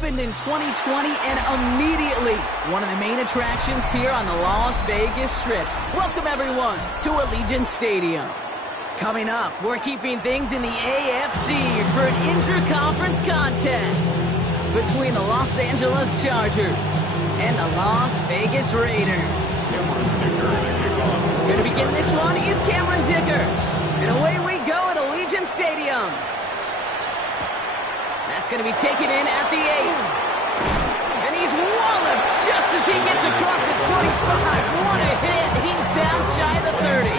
opened in 2020 and immediately one of the main attractions here on the Las Vegas Strip. Welcome, everyone, to Allegiant Stadium. Coming up, we're keeping things in the AFC for an intra-conference contest between the Los Angeles Chargers and the Las Vegas Raiders. Here to begin this one is Cameron Dicker. And away we go at Allegiant Stadium. That's going to be taken in at the 8. And he's walloped just as he gets across the 25. What a hit. He's down shy of the 30.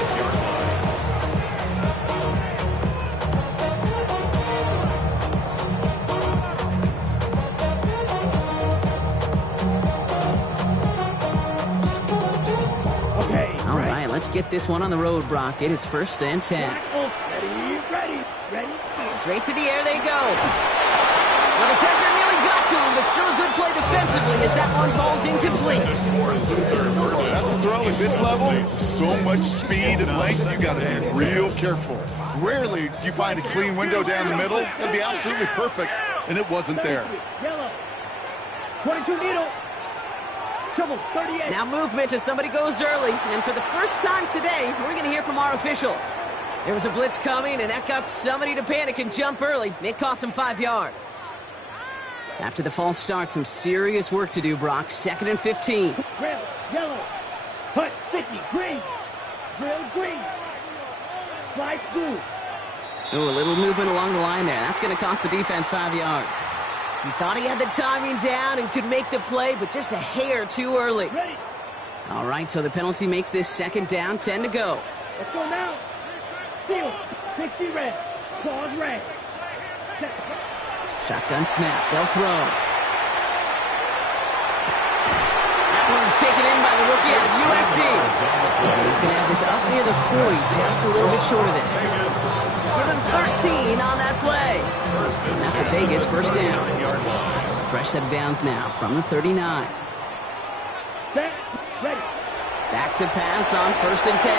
All right, let's get this one on the road, Brock. It is 1st and 10. Ready. Straight to the air they go. Well, the pressure nearly got to him, but still a good play defensively as that one falls incomplete. That's a throw at this level. So much speed and length, you got to be real careful. Rarely do you find a clean window down the middle. That'd be absolutely perfect, and it wasn't there. Yellow. 22 needle. Trouble, 38. Now movement as somebody goes early, and for the first time today, we're going to hear from our officials. There was a blitz coming, and that got somebody to panic and jump early. It cost them 5 yards. After the false start, some serious work to do, Brock. 2nd and 15. Red, yellow, hut, 50, green, drill, green, slide blue. Oh, a little movement along the line there. That's going to cost the defense 5 yards. He thought he had the timing down and could make the play, but just a hair too early. Ready. All right, so the penalty makes this 2nd down, 10 to go. Let's go now. Steal, 60 red, claws red. Set. Shotgun snap, they'll throw. That one's taken in by the rookie out of USC. And he's going to have this up near the 40, just a little bit short of it. Give him 13 on that play. And that's a Vegas 1st down. So fresh set of downs now from the 39. Set, ready. Back to pass on 1st and 10.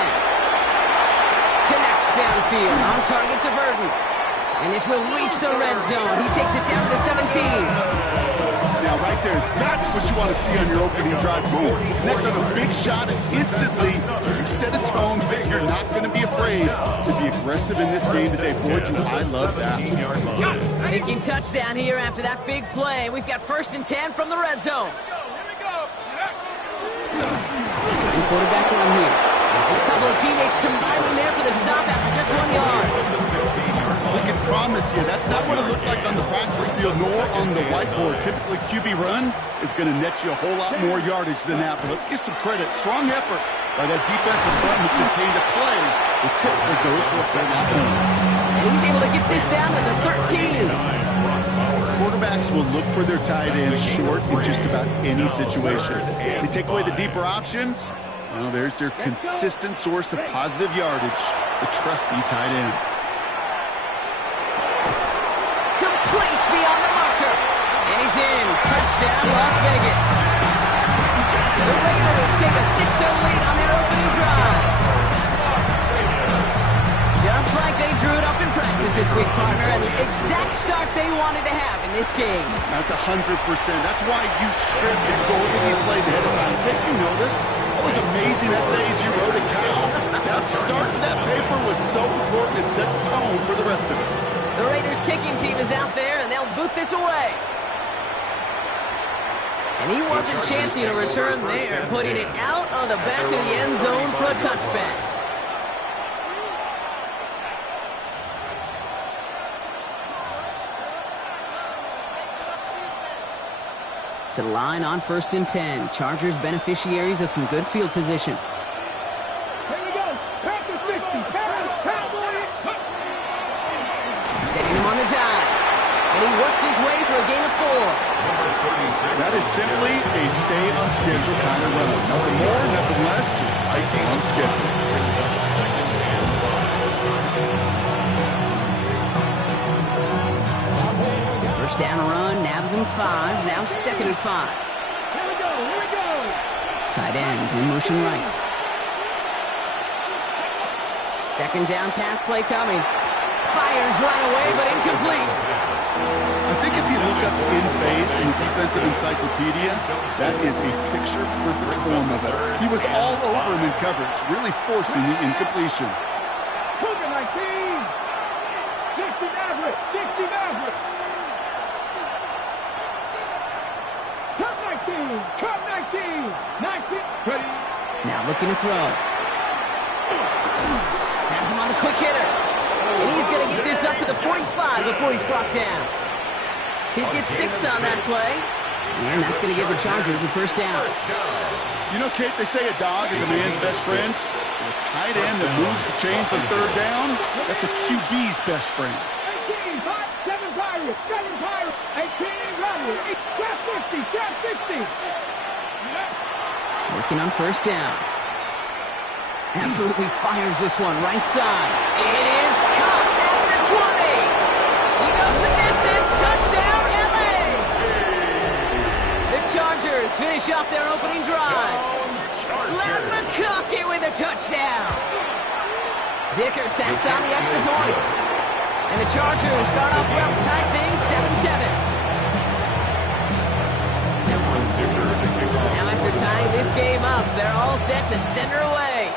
Connects downfield, on target to Burton. And this will reach the red zone. He takes it down to 17. Now, right there, that's what you want to see on your opening drive. Boom, connect on a big shot, and instantly you set a tone that you're not going to be afraid to be aggressive in this game today. Boy, do I love that. Thinking touchdown here after that big play. We've got 1st and 10 from the red zone. And quarterback run here. And a couple of teammates combining there for the stop after just 1 yard. I can promise you that's not what it looked like on the practice field nor on the whiteboard. Typically, QB run is going to net you a whole lot more yardage than that. But let's give some credit. Strong effort by that defensive front who contained a play that typically goes for a full lot more. And he's able to get this down to the 13. Quarterbacks will look for their tight end short in just about any situation. They take away the deeper options. Well, there's their consistent source of positive yardage, the trusty tight end. Complete beyond the marker. And he's in. Touchdown, Las Vegas. The Raiders take a 6-0 lead on their opening drive. Just like they drew it up in practice this week, partner, and the exact start they wanted to have in this game. That's 100%. That's why you script and go over these plays ahead of time. Can't you notice all those amazing essays you wrote at Cal? That starts that paper was so important. It set the tone for the rest of it. The Raiders kicking team is out there, and they'll boot this away. And he wasn't chancing a return there, putting it out on the back of the end zone for a touchback. To the line on 1st and 10. Chargers beneficiaries of some good field position. Here we go. Packers 50. Cowboys. Setting him on the dive. And he works his way for a gain of 4. That is simply a stay on schedule kind of run. Nothing more, nothing less, just right on schedule. 1st down run, nabs him 5. Now 2nd and 5. Here we go. Tight end in motion right. 2nd down pass play coming. Fires right away, but incomplete. I think if you look pickup in phase in the defensive encyclopedia, that is a picture-perfect form of it. He was all over him in coverage, really forcing the incompletion. Cook 19! 60 Maverick! 60 Maverick! Cut 19! Cut 19! 19! Ready? Now looking to throw. Has him on the quick hitter. And he's going to get this up to the 45 before he's brought down. He gets 6 on that play. And that's going to give the Chargers the first down. You know, Kate, they say a dog is a man's best friend. A tight end that moves the chains on third down, that's a QB's best friend. 18, 7 Pirates, 7 Pirates, 18, Riley, trap 50, trap 50. Working on first down. Absolutely fires this one right side. It is caught at the 20. He goes the distance. Touchdown, LA. The Chargers finish off their opening drive. Lad McConkey with a touchdown. Dicker tacks on the extra points. And the Chargers start off well, tie things 7-7. Now after tying this game up, they're all set to send her away.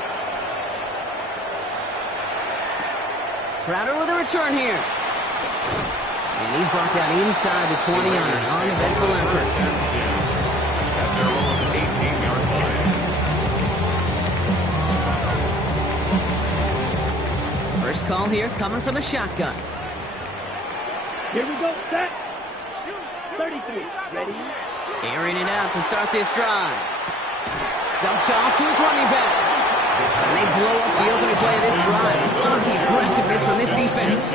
Crowder with a return here. And he's brought down inside the 20 on an uneventful effort. At their own 18-yard line. First call here coming from the shotgun. Here we go, set. 33, ready? Airing it out to start this drive. Dumped off to his running back. And they blow up the opening play of this drive. Love the aggressiveness from this defense.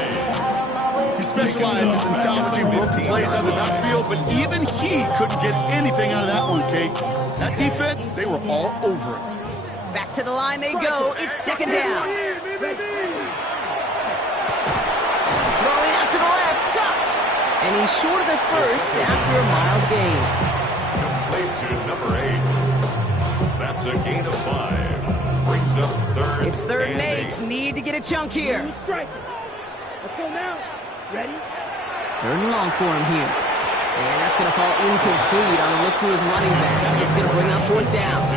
He specializes in salvaging broken plays out of the backfield, but even he couldn't get anything out of that one, Kate. That defense, they were all over it. Back to the line they go. It's second down. Throwing out to the left. Cut. And he's short of the first after a mild gain. Complete to number 8. That's a gain of 5. Brings up third. It's third and 8. Need to get a chunk here. Let's go now. Ready? Third and long for him here. And that's going to fall incomplete on a look to his running back. It's going to bring up fourth down.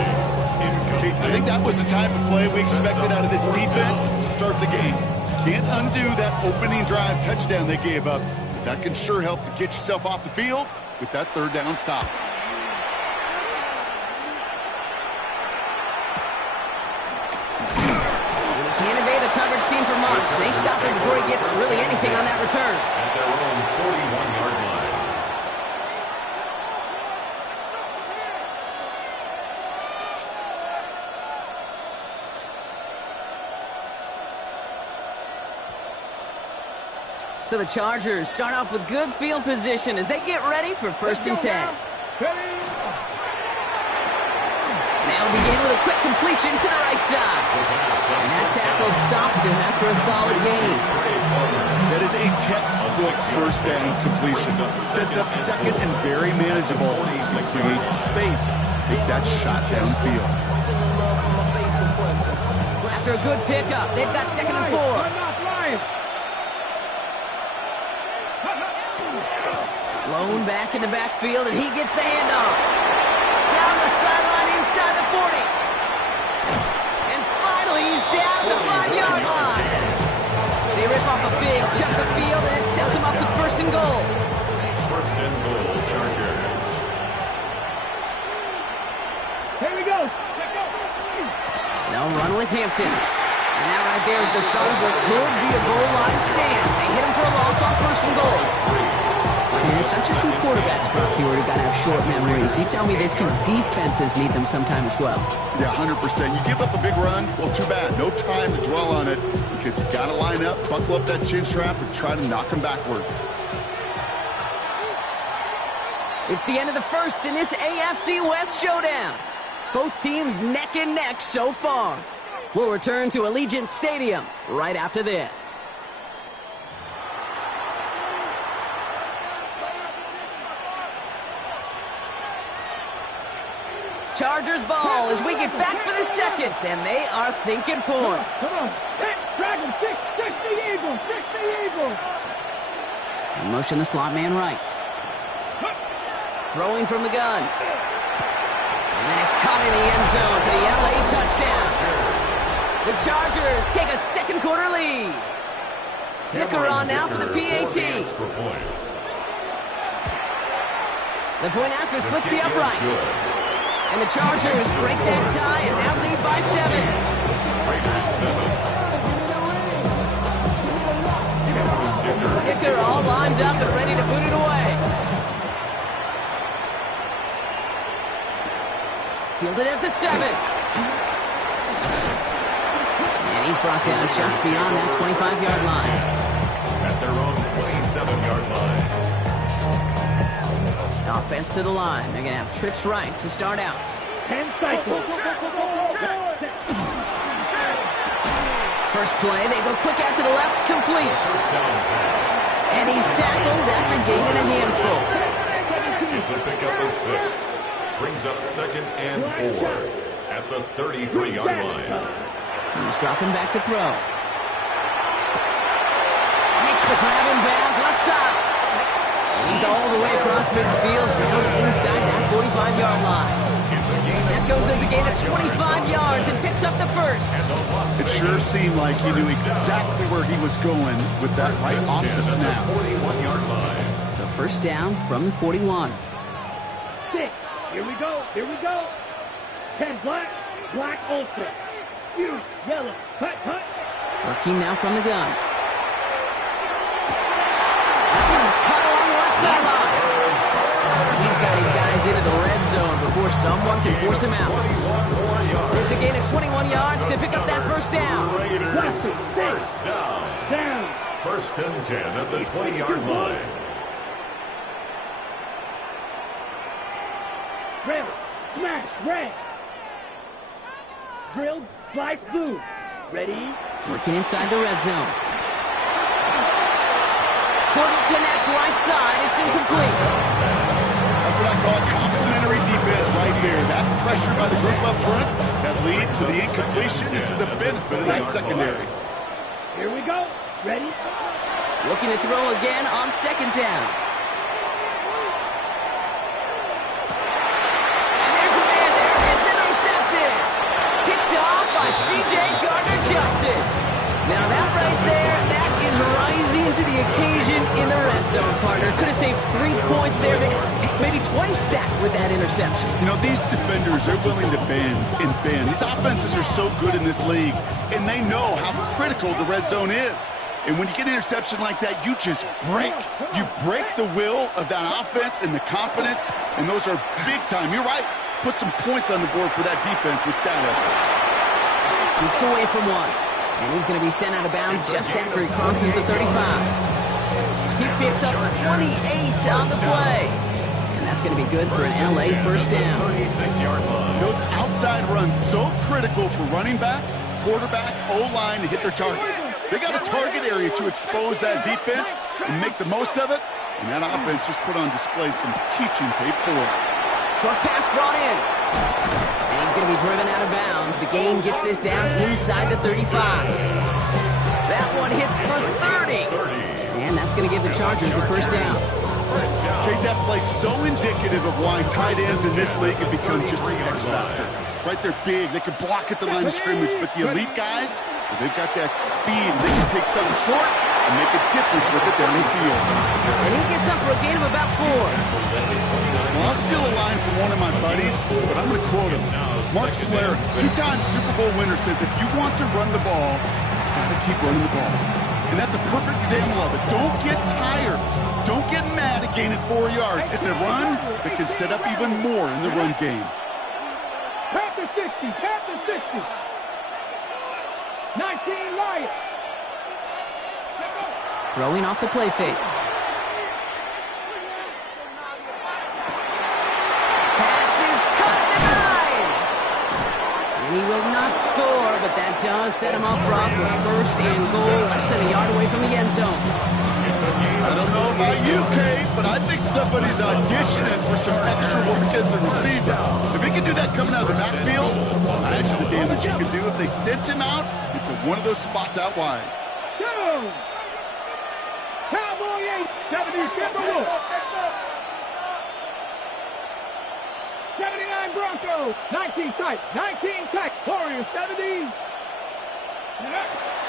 Kate, I think that was the type of play we expected out of this defense to start the game. Can't undo that opening drive touchdown they gave up. But that can sure help to get yourself off the field with that third down stop. Can't evade the coverage team for much. They stop him before he gets really anything on that return. At their own 41-yard line. So the Chargers start off with good field position as they get ready for first and 10. They'll begin with a quick completion to the right side. And that tackle stops him after a solid gain. That is a textbook first down completion. Sets up second and very manageable. Creates space to take that shot downfield. After a good pickup, they've got second and 4. Lone back in the backfield, and he gets the handoff. Down the sideline inside the 40. And finally, he's down at the 5-yard line. They rip off a big chunk of field, and it sets him up with first and goal. First and goal, Chargers. Here we go. They'll run with Hampton. And that right there is the start of what could be a goal line stand. They hit him for a loss on first and goal. And it's not just some quarterbacks, Brock, you already got to have short memories. You tell me these two defenses need them sometime as well. Yeah, 100%. You give up a big run, well, too bad. No time to dwell on it because you got to line up, buckle up that chin strap, and try to knock them backwards. It's the end of the first in this AFC West showdown. Both teams neck and neck so far. We'll return to Allegiant Stadium right after this. Chargers ball as we get back for the second, and they are thinking points. Come on. Dragon, fix the Eagles. Fix the Eagles. In motion, the slot man right. Throwing from the gun. And then it's caught in the end zone for the LA touchdown. The Chargers take a second quarter lead. Dicker on now for the PAT. The point after splits the uprights. And the Chargers break that tie and now lead by 7. Dicker all lined up and ready to boot it away. Fielded at the 7. And he's brought down just beyond that 25-yard line. At their own 27-yard line. Offense to the line. They're going to have trips right to start out. 10 cycles. First play, they go quick out to the left, complete. And he's tackled after gaining a handful. It's a pickup of 6. Brings up 2nd and 4 at the 33-yard line. He's dropping back to throw. Makes the grab in bounds, left side. And he's all the way across midfield, down inside that 45-yard line. That goes as a gain of 25 yards and picks up the first. It sure seemed like he knew exactly where he was going with that right off the snap. 41-yard line. So first down from the 41. 6. Here we go. Here we go. 10 black. Black ultra. Huge. Yellow. Cut. Cut. Working now from the gun. He's cut along the left sideline. He's got his guys into the red zone before someone can force him out. It's a gain of 21 yards to pick up that first down. First down. Down. 1st and 10 at the 20-yard line. Drill. Smash. Red. Drilled. Slice blue. Ready. Working inside the red zone. Couldn't connect right side. It's incomplete. That's what I call complimentary defense right there. That pressure by the group up front that leads to the incompletion and to the benefit of that secondary. Here we go. Ready. Looking to throw again on 2nd down. And there's a man there. It's intercepted. Picked off by C.J. Gardner-Johnson. Now that right there, that is rising to the occasion in the red zone, partner. Could have saved 3 points there, maybe twice that with that interception. You know, these defenders are willing to bend and bend. These offenses are so good in this league, and they know how critical the red zone is. And when you get an interception like that, you just break. You break the will of that offense and the confidence, and those are big time. You're right. Put some points on the board for that defense with that effort. Kicks away from one. And he's going to be sent out of bounds just after he crosses the 35. He picks up 28 on the play. And that's going to be good for an LA first down. 36-yard line. Those outside runs so critical for running back, quarterback, O-line to hit their targets. They got a target area to expose that defense and make the most of it. And that offense just put on display some teaching tape for it. Short pass brought in. And he's going to be driven out of bounds. The gain gets this down inside the 35. That one hits for 30. And that's going to give the Chargers the first down. Okay, that play's so indicative of why tight ends in this league have become just an X factor. Right, they're big. They can block at the line of scrimmage. But the elite guys, they've got that speed. They can take something short and make a difference with it down the field. And he gets up for a gain of about 4. Well, I'll steal a line from one of my buddies, but I'm going to quote him. Mark Schlereth, 2-time Super Bowl winner, says if you want to run the ball, you got to keep running the ball. And that's a perfect example of it. Don't get tired. Don't get mad at gaining 4 yards. It's a run that can set up even more in the run game. Panther 60. Panther 60. 19 Lions. Throwing off the play fake. Pass is cut at the 9. And he will not score, but that does set him up, Brock, with first and goal, less than a yard away from the end zone. I don't know about you, Kate, but I think somebody's auditioning for some extra work as a receiver. If he can do that coming out of the backfield, imagine the damage he could do if they sent him out into one of those spots out wide. Go! Cowboy 8, 70 Timberwolves. Broncos. 19 tight. 19 tight. Warriors 70.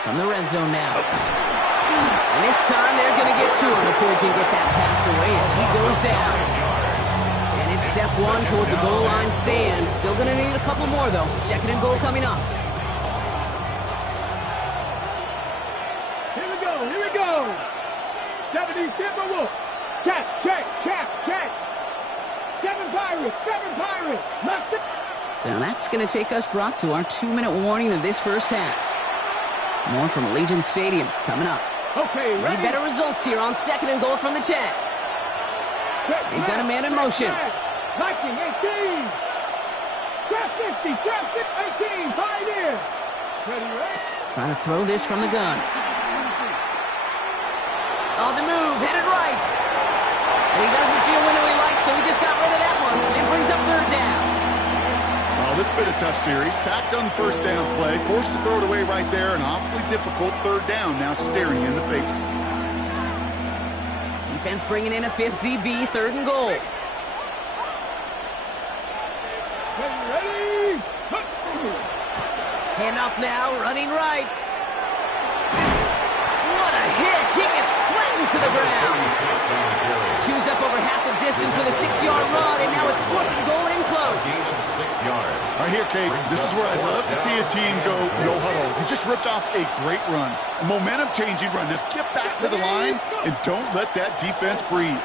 From the red zone now. And this time they're going to get to him before he can get that pass away as he goes down. And it's step one towards the goal line stand. Still going to need a couple more, though. Second and goal coming up. Here we go. Here we go. 70 Timberwolves. Check, check, check, check. 7 Pirates. 7 Pirates. So that's going to take us, Brock, to our 2-minute warning of this first half. More from Allegiant Stadium coming up. Okay, ready? Need better results here on second and goal from the 10. They've got a man in motion. 19, 18. Trap 50, trap 18. Pioneer. Ready, ready? Trying to throw this from the gun. On the move, headed right. And he doesn't see a window he likes, so he just got rid of that one. And brings up third down. Well, this has been a tough series. Sacked on the first down play, forced to throw it away right there. An awfully difficult third down now staring in the face. Defense bringing in a 5th DB, third and goal. Ready, ready. Handoff now, running right. What a hit! He gets flattened to the ground. Chews up over half the distance with a 6-yard run, and now it's 4th and goal in close. Gain of 6 yards. Right here, Kate, this is where I'd love to see a team go no huddle. You just ripped off a great run, a momentum-changing run. Now get back to the line and don't let that defense breathe.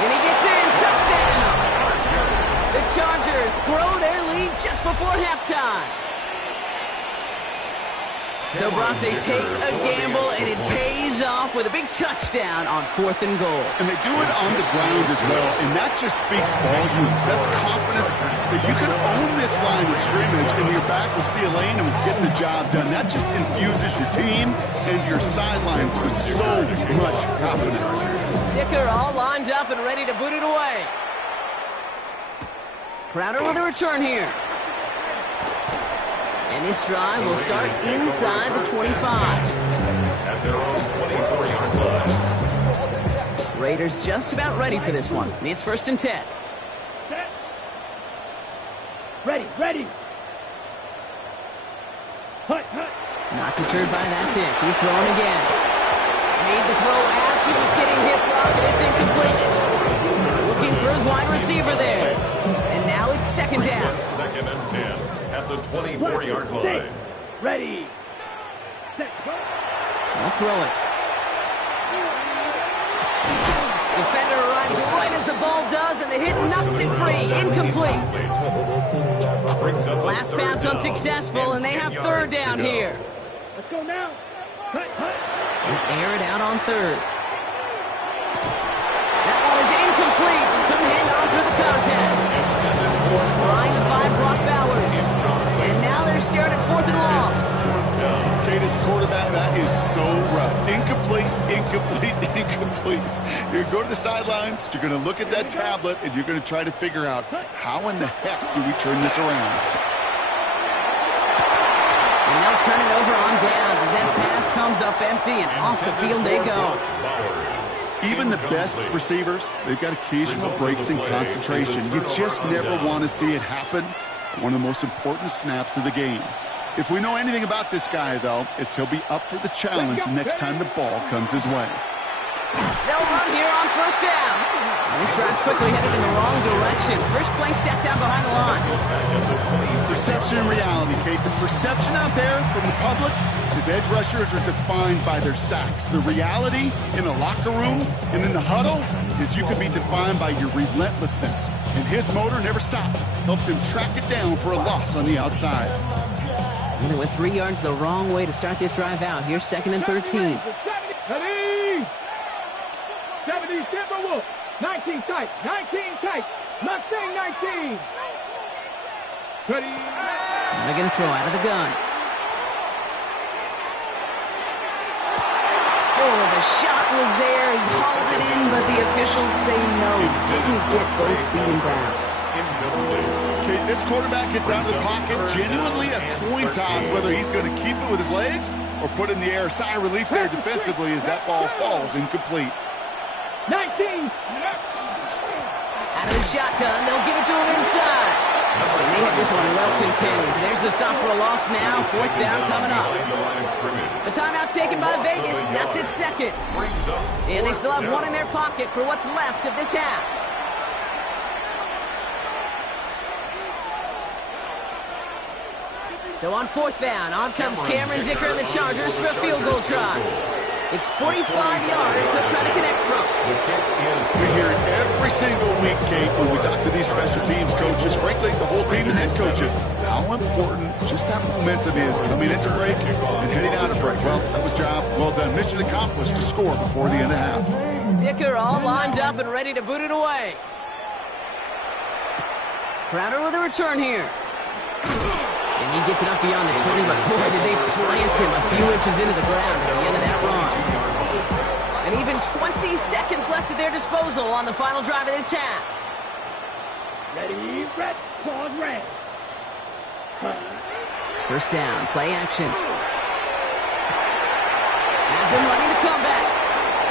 And he gets in, touchdown! The Chargers grow their lead just before halftime. So, Brock, they take a gamble, and it pays off with a big touchdown on 4th and goal. And they do it on the ground as well, and that just speaks volumes. That's confidence that you can own this line of scrimmage, and your back will see a lane and will get the job done. That just infuses your team and your sidelines with so much confidence. Dicker all lined up and ready to boot it away. Crowder with a return here. And this drive will start inside the 25. At their own 24-yard line. Raiders just about ready for this one. It's 1st and 10. Set. Ready, ready. Hut, hut. Not deterred by that pitch. He's throwing again. Made the throw as he was getting hit, Brock, and it's incomplete. Looking for his wide receiver there. And now it's second down. 2nd and 10 at the 24-yard line. Ready. Set, go. I'll throw it. Defender arrives right as the ball does, and the hit knocks it free. Incomplete. Last pass unsuccessful, and they have third down here. Let's go now. Hut, hut. Air it out on third. That one is incomplete. Couldn't hang on through the contact. Trying to find Brock Bowers. And now they're staring at 4th and long. Kate, as quarterback, that is so rough. Incomplete, incomplete, incomplete. You're going to go to the sidelines, you're going to look at that tablet, and you're going to try to figure out how in the heck do we turn this around. And they'll turn it over on downs as that pass comes up empty, and off the field they go. Even the best receivers, they've got occasional breaks in concentration. You just never want to see it happen. One of the most important snaps of the game. If we know anything about this guy, though, it's he'll be up for the challenge next time the ball comes his way. They'll run here on 1st down. And this drive's quickly headed in the wrong direction. First play set down behind the line. Perception and reality, Kate. The perception out there from the public is edge rushers are defined by their sacks. The reality in the locker room and in the huddle is you can be defined by your relentlessness. And his motor never stopped. Helped him track it down for a loss on the outside. And they went 3 yards the wrong way to start this drive out. Here's 2nd and 13. Ready. 70 Timberwolves. 19 tight. 19 tight. Mustang 19. Ready. And they're going to throw out of the gun. Oh, the shot was there. He hauled it in, but the officials say no. Didn't get both feet in bounds. Okay, this quarterback gets out of the pocket, genuinely a coin toss whether he's going to keep it with his legs or put it in the air. Sigh of relief there defensively as that ball falls incomplete. 19. Out of his shotgun. They'll give it to him inside. And they have this one well contained. There's the stop for a loss now. Fourth down coming up. The timeout taken by Vegas. That's its second. And they still have one in their pocket for what's left of this half. So on fourth down, on comes Cameron Dicker and the Chargers for a field goal try. It's 45 yards, so trying to connect from. We hear it every single week, Kate, when we talk to these special teams coaches, frankly, the whole team and head coaches, how important just that momentum is coming into break and heading out of break. Well, that was job well done. Mission accomplished to score before the end of half. Dicker all lined up and ready to boot it away. Crowder with a return here. And he gets it up beyond the 20, but boy, did they plant him a few inches into the ground at the end of that run. And even 20 seconds left at their disposal on the final drive of this half. Ready, red, pause, red. First down, play action. Has him running the comeback.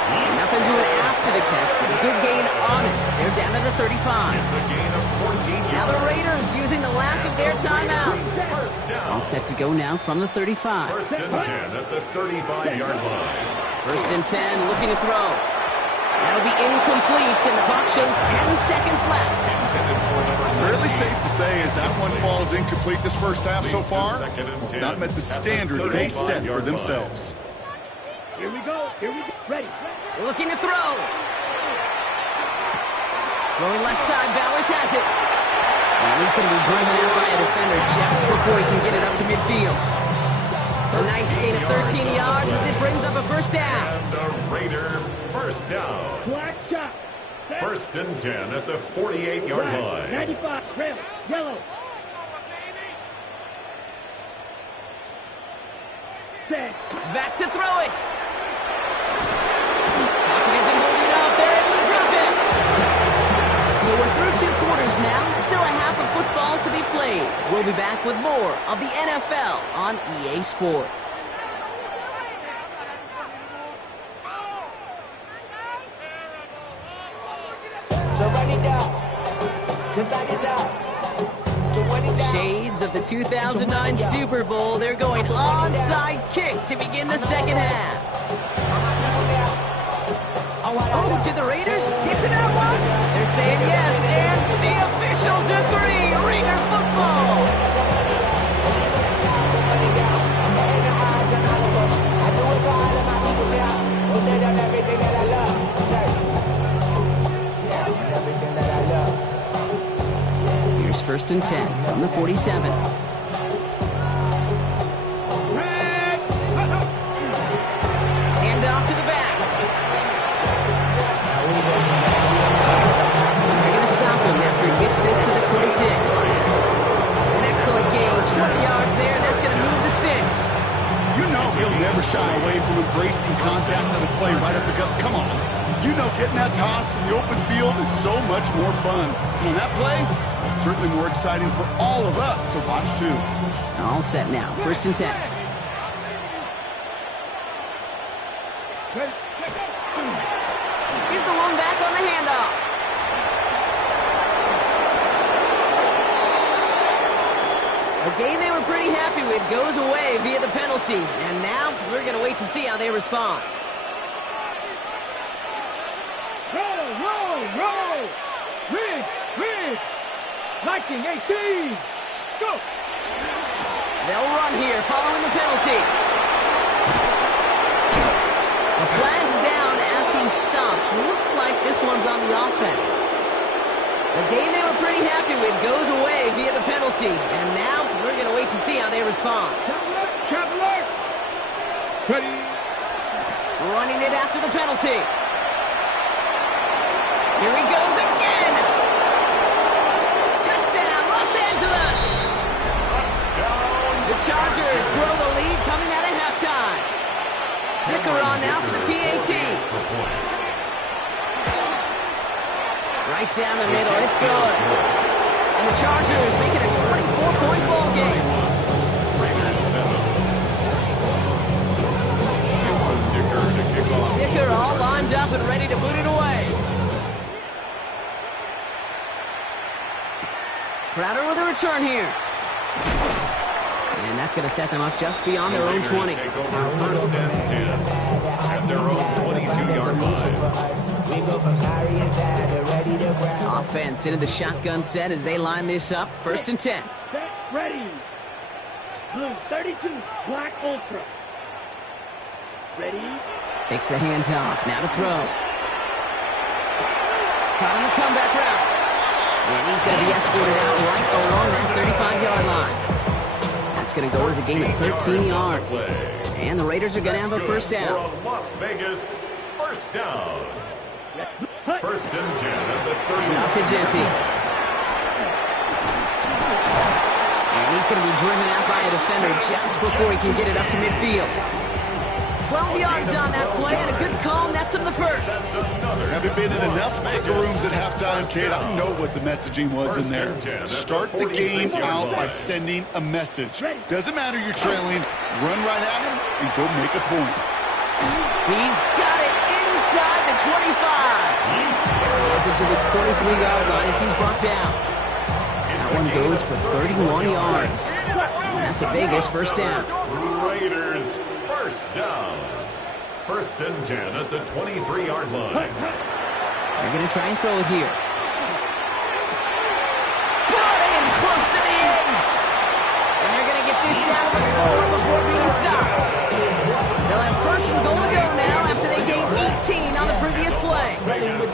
And nothing doing after the catch, but a good gain on it. They're down to the 35. It's a gain of 14 yards. Now the Raiders using the last of their timeouts. First down. All set to go now from the 35. First and 10 at the 35-yard line. First and 10, looking to throw. That'll be incomplete, and the clock shows 10 seconds left. Intended for number Fairly safe to say as that one falls incomplete this first half so far, it's not met the standard they set for themselves. Here we go, ready. Looking to throw. Throwing left side, Bowers has it. And he's going to be driven out by a defender just before he can get it up to midfield. A nice gain of 13 yards as it brings up a first down. And a Raider first down. Black shot. First and 10 at the 48-yard line. 95, red, yellow. Set. Back to throw it. Pocket isn't holding up. They're able to drop it. So we're through 2 quarters now. Still a half of football to be played. We'll be back with more of the NFL on EA Sports. So run it down. The side is out. So run it down. Shades of the 2009 Super Bowl. They're going onside kick to begin the second half. Oh, did the Raiders get to that one? They're saying yes, and the officials agree. Ringer football. I do it for all of my people there. Who lay down everything that I love. Yeah, everything that I love. Here's first and 10 from the 47. Red. Hand off to the back. They're going to stop him after he gets this to the 26. An excellent gain, 20 yards there. That's going to move the sticks. You know he'll never shy away from embracing contact on a play right up the gut. Come on. You know getting that toss in the open field is so much more fun. And on that play, certainly more exciting for all of us to watch too. All set now, first and 10. Here's the one back on the handoff. A game they were pretty happy with goes away via the penalty. And now we're going to wait to see how they respond. Roll. Red. Liking 18. Go. They'll run here following the penalty. The flag's down as he stops. Looks like this one's on the offense. A game they were pretty happy with goes away via the penalty. And now we're going to wait to see how they respond. Traveler. Ready. Running it after the penalty. Here he goes again. Touchdown, Los Angeles. The Chargers grow the lead coming out of halftime. Dicker on now for the PAT. Right down the middle, it's good. And the Chargers make it a 24-point ball game. Dicker all lined up and ready to boot it away. return here. And that's going to set them up just beyond their own 20. Take over first and 10 at their own 22-yard line. We go from sorry and sad to ready to grab. Offense into the shotgun set as they line this up. First and 10. Set, ready. Blue 32, black ultra. Ready. Takes the handoff. Now to throw. Caught on the comeback route. And he's going to be escorted out right along that 35-yard line. That's going to go as a gain of 13 yards. And the Raiders are going to have a first down. Las Vegas, first down. First and 10 at the 30. And up to Jesse. And he's going to be driven out by a defender just before he can get it up to midfield. 12 yards on that play, and a good call nets him the first. Haven't been in enough locker rooms at halftime, Kate. I don't know what the messaging was in there. Start the game out by sending a message. Doesn't matter you're trailing. Run right at him and go make a point. He's got it inside the 25. There he is into the 23-yard line as he's brought down. That one goes for 31 yards. And that's a Vegas first down. Raiders, first down. First and 10 at the 23-yard line. They're going to try and throw it here. Brought in close to the 8. And they're going to get this down to the 4 before being stopped. They'll have first and goal to go now after they gained 18 on the previous play.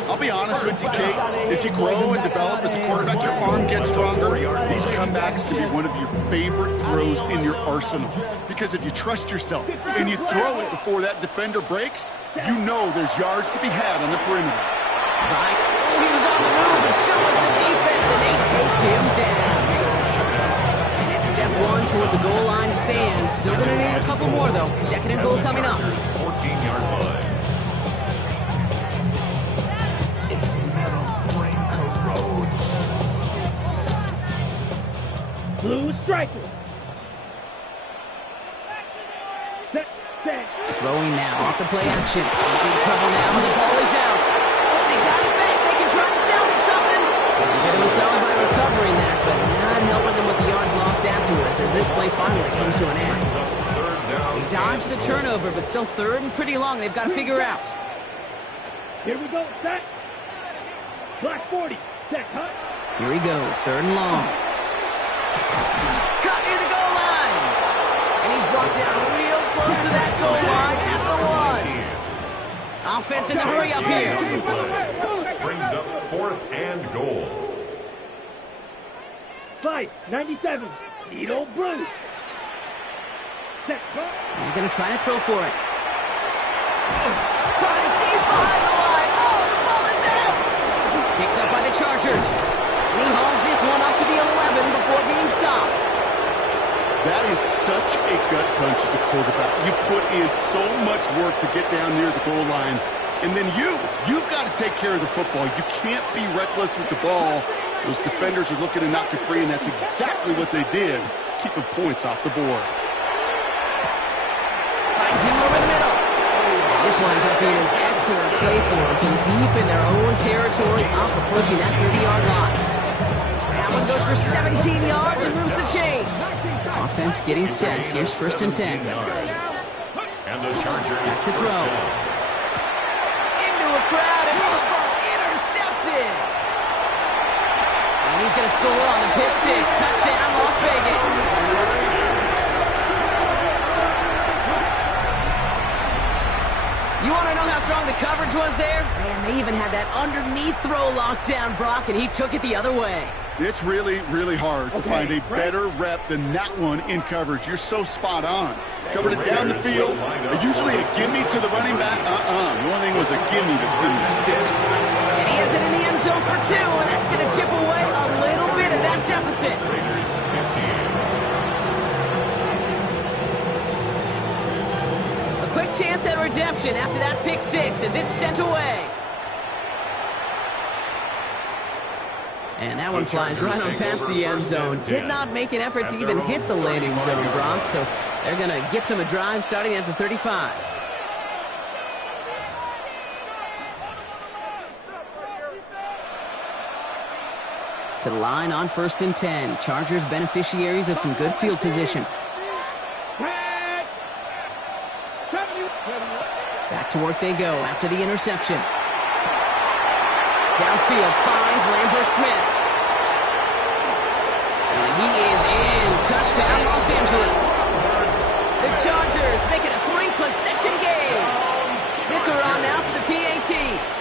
I'll be honest with you, Kate. As you grow and develop as a quarterback, your arm gets stronger. These comebacks can be one of your favorite throws in your arsenal. Because if you trust yourself and you throw it before that defender breaks, you know there's yards to be had on the perimeter. Right. Oh, he was on the move, and so was the defense, and they take him down. And it's step one towards a goal line stand. Still going to need a couple more, though. Second and goal coming up. 14-yard line. Blue striker. Set, set. Throwing now off the play action. Big trouble now, and the ball is out. Oh, they got it back. They can try and salvage something. They did him a solid by recovering that, but not helping them with the yards lost afterwards as this play finally comes to an end. They dodged the turnover, but still third and pretty long. They've got to figure out. Here we go. Set. Black 40. Set. Cut. Here he goes. Third and long. Cut near the goal line. And he's brought down real close to that goal line at the 1. Offense in the hurry up here. Brings up fourth and goal. Slice. 97. Needle blue. Set. Cut. They're going to try to throw for it. Caught him deep behind the line. Oh, the ball is out. Picked up by the Chargers. And he hauls this one up to the 11 before being stopped. That is such a gut punch as a quarterback. You put in so much work to get down near the goal line. And then you've got to take care of the football. You can't be reckless with the ball. Those defenders are looking to knock you free, and that's exactly what they did, keeping points off the board. Finds him over the middle. And this winds up being an excellent play for him from deep in their own territory, up approaching that 30-yard line. That one goes for 17 yards and moves the chains. Offense getting set. Here's first and 10. And the Chargers To throw. Into a crowd, and the ball intercepted. And he's going to score on the pick six. Touchdown, Las Vegas. You want to know how strong the coverage was there? Man, they even had that underneath throw locked down, Brock, and he took it the other way. It's really, really hard to find a better rep than that one in coverage. You're so spot on. Covered it down the field. Usually a gimme to the running back. The only thing was a gimme was gimme 6. And he has it in the end zone for 2, and that's going to chip away a little bit of that deficit. Raiders 15. A quick chance at redemption after that pick six as it's sent away. And that one flies right on past the end zone. Did not make an effort to even hit the landing zone, Brock. So they're going to gift him a drive starting at the 35. To the line on 1st and 10. Chargers beneficiaries of some good field position. Back to work they go after the interception. Downfield finds Lambert Smith. And he is in. Touchdown, Los Angeles. The Chargers make it a 3-possession game. Dicker on now for the PAT.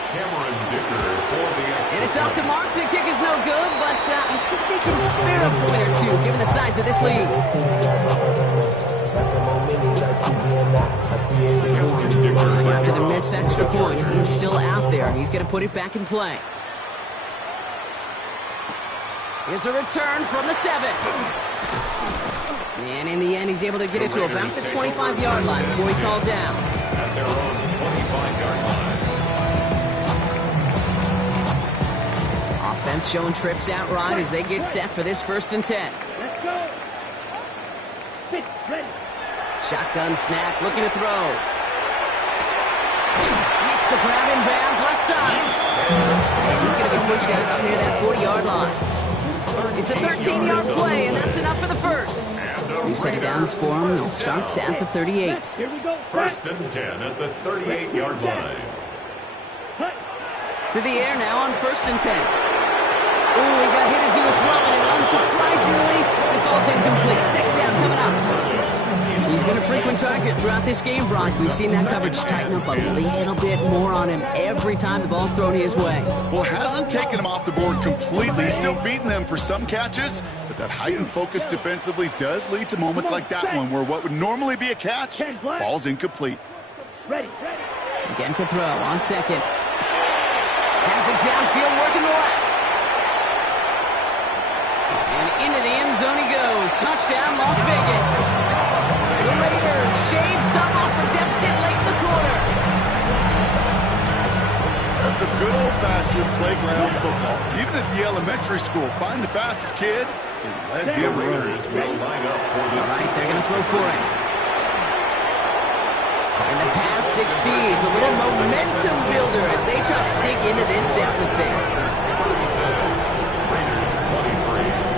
Cameron Dicker for the extra. And it's off the mark. The kick is no good, but I think they can spare a point or two given the size of this lead. After the missed extra point, he's still out there. He's going to put it back in play. Here's a return from the 7. And in the end, he's able to get it to about the 25-yard line before he's hauled down. At their own 25-yard line. Offense showing trips out right as they get set for this 1st and 10. Let's go. Ready. Shotgun snap, looking to throw. Makes the grab in bounds, left side. He's going to be pushed out up near that 40-yard line. It's a 13-yard play, and that's enough for the first. New set of downs for him. They'll start at the 38. Here we go. 1st and 10 at the 38-yard line. To the air now on 1st and 10. Ooh, he got hit as he was throwing it. Unsurprisingly, he falls incomplete. Second down coming up. He's been a frequent target throughout this game, Brock. We've seen that coverage tighten up a little bit more on him every time the ball's thrown his way. Well, it hasn't taken him off the board completely. He's still beating them for some catches, but that heightened focus defensively does lead to moments like that one where what would normally be a catch falls incomplete. Ready. Again to throw on 2nd. Has it downfield, working the left. And into the end zone he goes. Touchdown, Las Vegas. The Raiders shave some off the deficit late in the quarter. That's some good old-fashioned playground football. Even at the elementary school, find the fastest kid and let him run. Raiders will line up for the All right, they're going to throw for it. And the pass succeeds. A little momentum builder as they try to dig into this deficit. Raiders 23.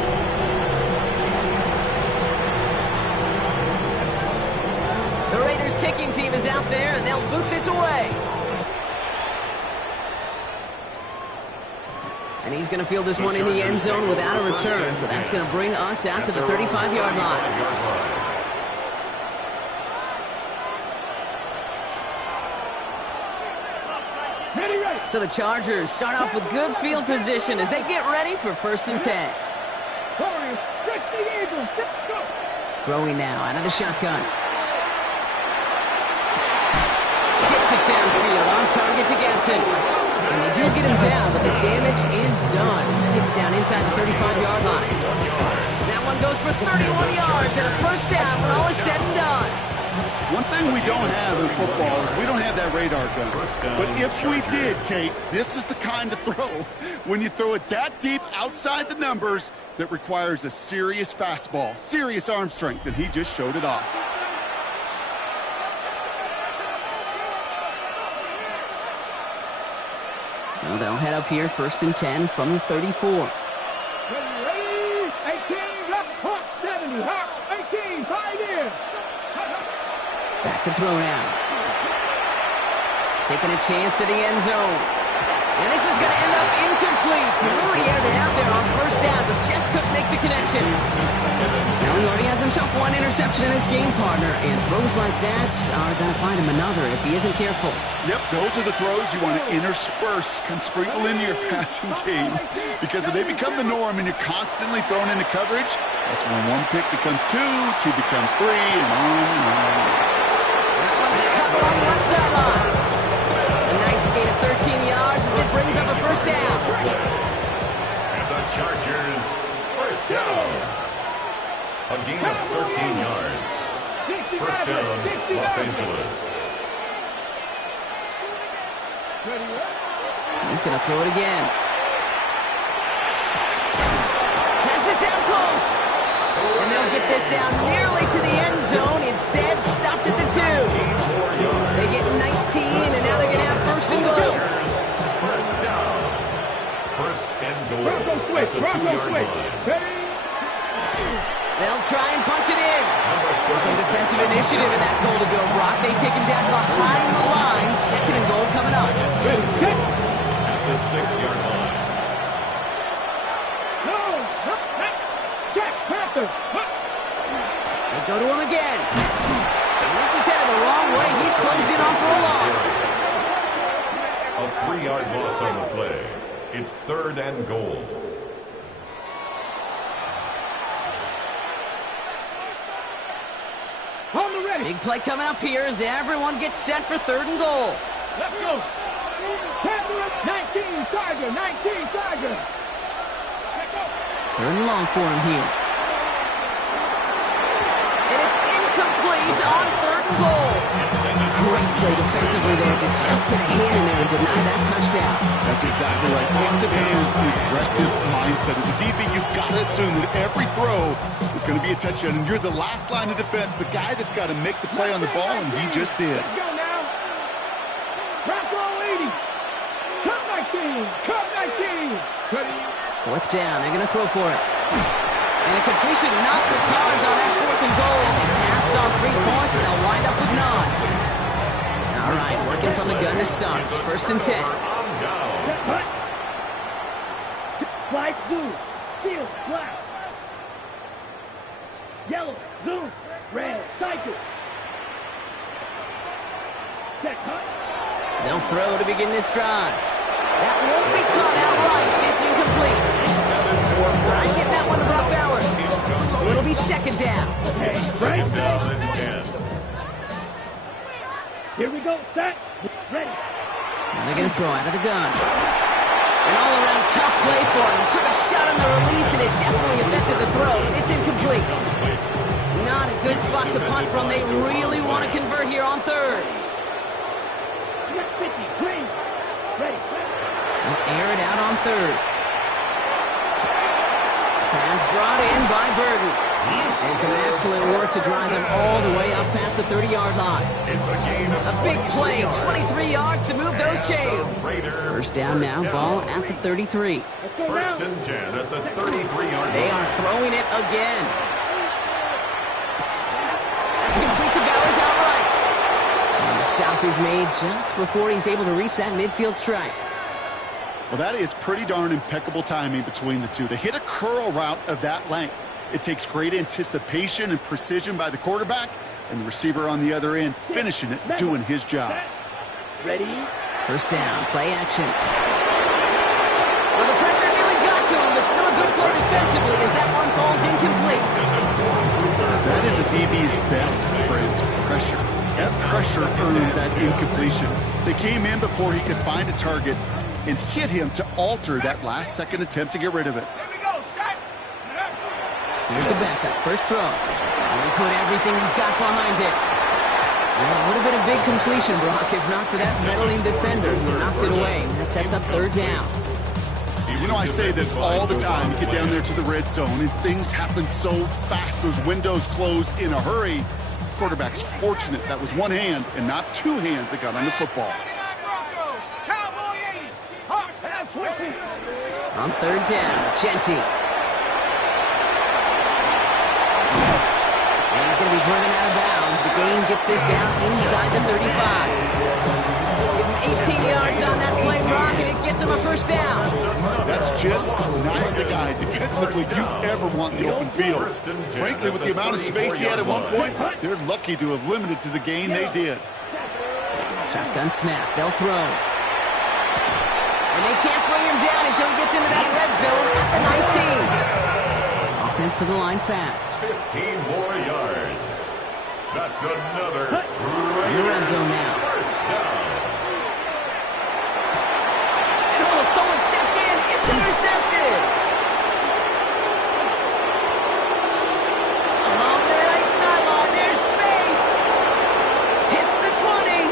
The Raiders kicking team is out there, and they'll boot this away. And he's going to field this one in the end zone without a return. So that's going to bring us out to the 35-yard line. Ready. So the Chargers start off with good field position as they get ready for 1st and 10. Warriors, stretch the Eagles. Go. Throwing now out of the shotgun. Gets it downfield on target to Gatson. And they do get him down, but the damage is done. He skids down inside the 35-yard line. That one goes for 31 yards and a 1st down when all is said and done. One thing we don't have in football is we don't have that radar gun. But if we did, Kate, this is the kind of throw, when you throw it that deep outside the numbers, that requires a serious fastball, serious arm strength, and he just showed it off. So they'll head up here, 1st and 10 from the 34. Ready. 18, left, hot, 70, hot, 18, 5 in. Back to throw now. Taking a chance to the end zone. And this is going to end up incomplete. He really aired it out there on 1st down, but just couldn't make the connection. Now he already has himself one interception in his game, partner, and throws like that are going to find him another if he isn't careful. Yep, those are the throws you want to intersperse and sprinkle into your passing game. Because if they become the norm and you're constantly thrown into coverage, that's when one pick becomes two becomes three, and on and on. That one's cut along the left sideline. A nice gain of 13 yards as it brings up a 1st down. And the Chargers, 1st down. A gain of 13 yards. 1st down, Los Angeles. He's going to throw it again. Has it down close. And they'll get this down nearly to the end zone. Instead, stopped at the 2. They get 19, and now they're going to have 1st and goal. 1st down. 1st and goal Bronco at switch. the Bronco 2-yard switch. line. Ready? They'll try and punch it in. Number Some 36 defensive initiative in that goal to go, Brock. They take him down behind the line. Second and goal coming up. Ready? Set. at the 6-yard line. No. Up, back. Jack. Panther. Up. They go to him again. And this is headed the wrong way. He's closed in on for a loss. A 3-yard loss on the play. It's 3rd and goal. On the ready. Big play coming up here as everyone gets set for 3rd and goal. Let's go. Panther up. 19. Tiger. 19. Tiger. Let's go. 3rd and long for him here. And it's incomplete on 3rd and goal. Great play defensively there to just get a hand in there and deny that touchdown. That's exactly right. Active hands, aggressive mindset. As a DB, you've got to assume that every throw is going to be a touchdown. And you're the last line of defense, the guy that's got to make the play on the ball, and he just did. Let's go now. Bronco 80. Cut 19. Cut 19. Ready? 4th down. They're going to throw for it. And a completion not in the cards on that 4th and goal. They passed on 3 points, and they'll wind up with 9. All right, working from the gun to start. It's 1st and 10. Cut. White, blue. Field, black. Yellow, blue. Red, cycle. Set, cut. They'll throw to begin this drive. That won't be caught outright. It's incomplete. Trying to get that one to Brock Bowers. So it'll be 2nd down. Right. Down and 10. Here we go. Set. Ready. And they're going to throw out of the gun. An all-around tough play for him. He took a shot on the release, and it definitely affected the throw. It's incomplete. Not a good spot to punt from. They really want to convert here on 3rd. You got 50. Green. Ready. They'll air it out on 3rd. Pass brought in by Burden. And some excellent work to drive them all the way up past the 30-yard line. It's a gain of A big play, 23 yards to move those chains. Raider. 1st down now, ball at the 33. Let's go 1st now. and 10 at the 33-yard They line. are throwing it again. That's complete to Bowers outright. And the stop is made just before he's able to reach that midfield strike. Well, that is pretty darn impeccable timing between the two. To hit a curl route of that length, it takes great anticipation and precision by the quarterback, and the receiver on the other end finishing it, doing his job. Ready. 1st down, play action. Well, the pressure really got to him, but still a good play defensively as that one falls incomplete. That is a DB's best friend, pressure. That pressure earned that incompletion. They came in before he could find a target and hit him to alter that last-second attempt to get rid of it. Here we go. Set. Here's the backup, 1st throw. And he put everything he's got behind it. Well, it would have been a big completion, Brock, if not for that meddling defender who knocked it away. That sets up 3rd down. You know, I say this all the time. You get down there to the red zone, and things happen so fast. Those windows close in a hurry. Quarterback's fortunate that was one hand and not 2 hands that got on the football. Cowboy 80. Hawk. And switching. On 3rd down, Genty. And he's going to be driven out of bounds. The gain gets this down inside the 35. Give him 18 yards on that play, Brock, and it gets him a 1st down. That's just not the guy defensively you ever want in the open field. Frankly, with the amount of space he had at one point, they're lucky to have limited to the gain they did. Shotgun snap. They'll throw. And they can't bring him down until he gets into that red zone at the 19. Offense to the line fast. 15 more yards. That's another In the red zone now. 1st down. And oh, someone stepped in. It's intercepted. Along the right sideline, there's space. Hits the 20.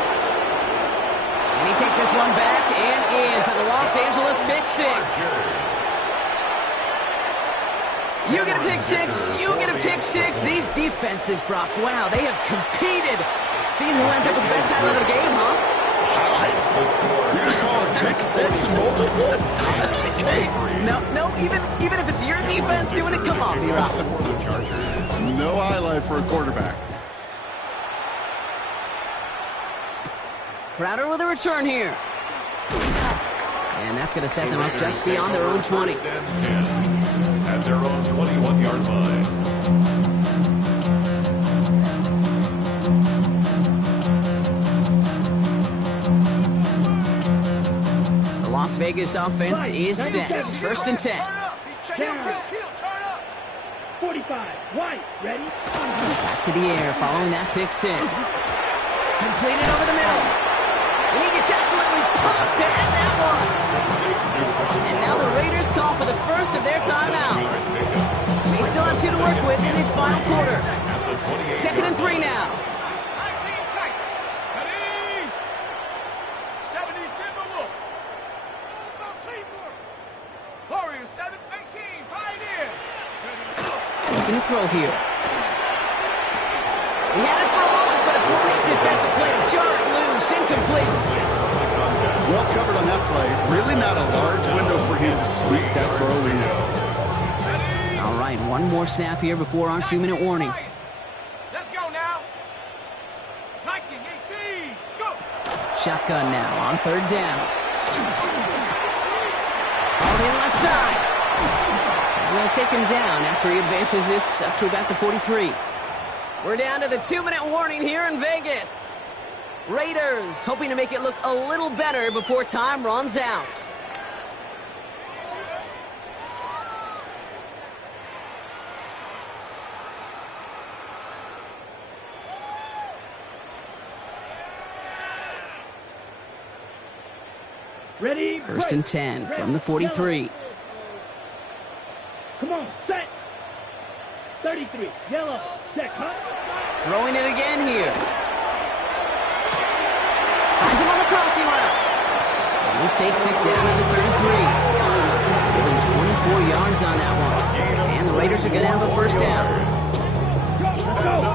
And he takes this one back and in for the Los Angeles pick 6. You get a pick 6. You get a pick 6. These defenses, Brock, wow, they have competed. Seeing who ends up with the best highlight of the game, huh? You're going to call it pick six and multiple? No, even if it's your defense doing it, come on, B-Rock. No highlight for a quarterback. Crowder with a return here. And that's going to set them up just beyond their own 20. At their own 21-yard line. The Las Vegas offense is set. 1st and 10. Turn up. 45. White. Ready? Back to the air following that pick six. Completed over the middle. And he gets absolutely pumped to end that one. And now the Raiders call for the first of their timeouts. They still have 2 to work with in this final quarter. 2nd and 3 now. 19 tight. Ready? 70 timber wolf. Warriors 7, 18. Pioneer. Looking to throw here. He had it for a moment, but a great defensive play to jar it loose. Incomplete. Well covered on that play. Really not a large window for him to sneak that throw in. All right, one more snap here before our 2-minute warning. Let's go now. 19, 18. Go. Shotgun now on 3rd down. All in left side. They'll take him down after he advances this up to about the 43. We're down to the 2-minute warning here in Vegas. Raiders hoping to make it look a little better before time runs out. Ready? 1st and 10 from the 43. Come on, set. 33. Yellow. Set. Cut. Throwing it again here. Finds him on the crossing route. And he takes it down to the 33. Giving 24 yards on that one. And the Raiders are going to have a 1st down.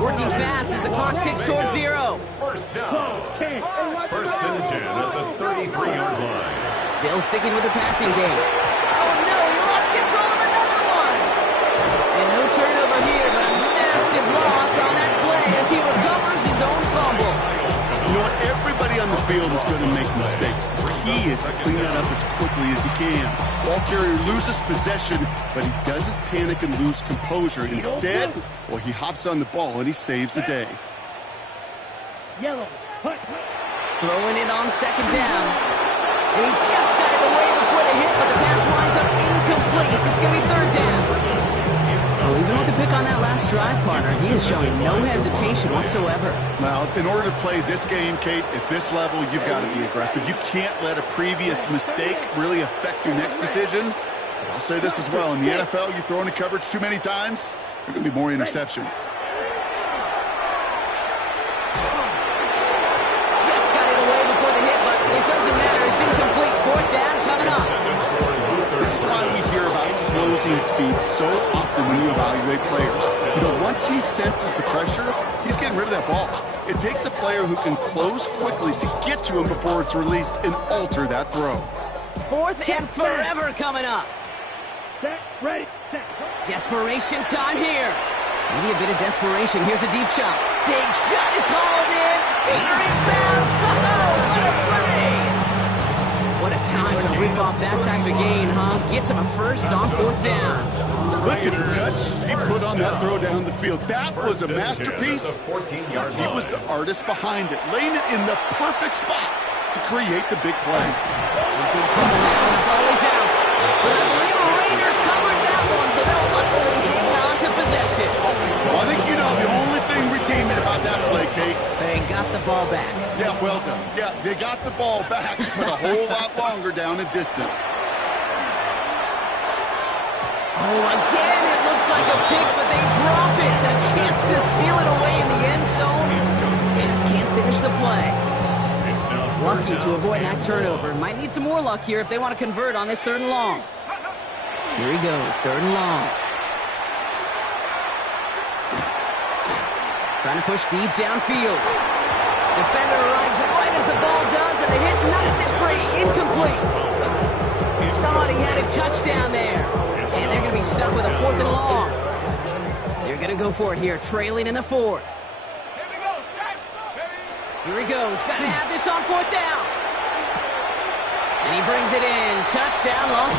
Working fast as the clock ticks towards 0. First down. 1st and 10 at the 33-yard line. Still sticking with the passing game. Oh no, he lost control of another one. And no turnover here, but a massive loss on that play as he recovers his own fumble. You know what? Everybody on the field is going to make mistakes. The key is to clean that up as quickly as he can. Ball carrier loses possession, but he doesn't panic and lose composure. Instead, well, he hops on the ball and he saves the day. Yellow. Hut. Throwing it on 2nd down. And he just got it away before the hit, but the pass winds up incomplete. It's going to be 3rd down. Well, even with the pick on that last drive, partner, he is showing no hesitation whatsoever. Well, in order to play this game, Kate, at this level, you've got to be aggressive. You can't let a previous mistake really affect your next decision. But I'll say this as well. In the NFL, you throw into coverage too many times, there are going to be more interceptions. Just got it away before the hit, but it doesn't matter. It's incomplete. 4th down coming up. This is why we hear about closing speed so often when you evaluate players. You know, once he senses the pressure, he's getting rid of that ball. It takes a player who can close quickly to get to him before it's released and alter that throw. 4th and forever coming up. Set. Ready. Set. Desperation time here. Maybe a bit of desperation. Here's a deep shot. Big shot is hauled in. Feeder inbounds. Oh, what a play. What a time to rip off that type of gain, huh? Gets him a 1st on 4th down. Look at the touch he put on that throw down the field. That was a masterpiece. He was the artist behind it, laying it in the perfect spot to create the big play. In big trouble now, the ball is out. But I believe a Raider covered that one, so they'll luckily hang on to possession. Well, I think you know the only thing redeeming about that play, Kate. They got the ball back. Yeah, well done. Yeah, they got the ball back, but a whole lot longer down in distance. Oh, again, it looks like a pick, but they drop it. A chance to steal it away in the end zone. Just can't finish the play. Lucky to avoid that turnover. Might need some more luck here if they want to convert on this 3rd and long. Here he goes, 3rd and long. Trying to push deep downfield. Defender arrives right as the ball does, and the hit knocks it free. Incomplete. Thought he had a touchdown there. And they're going to be stuck with a 4th and long. They're going to go for it here, trailing in the 4th. Here he goes. Got to have this on 4th down. And he brings it in. Touchdown, Las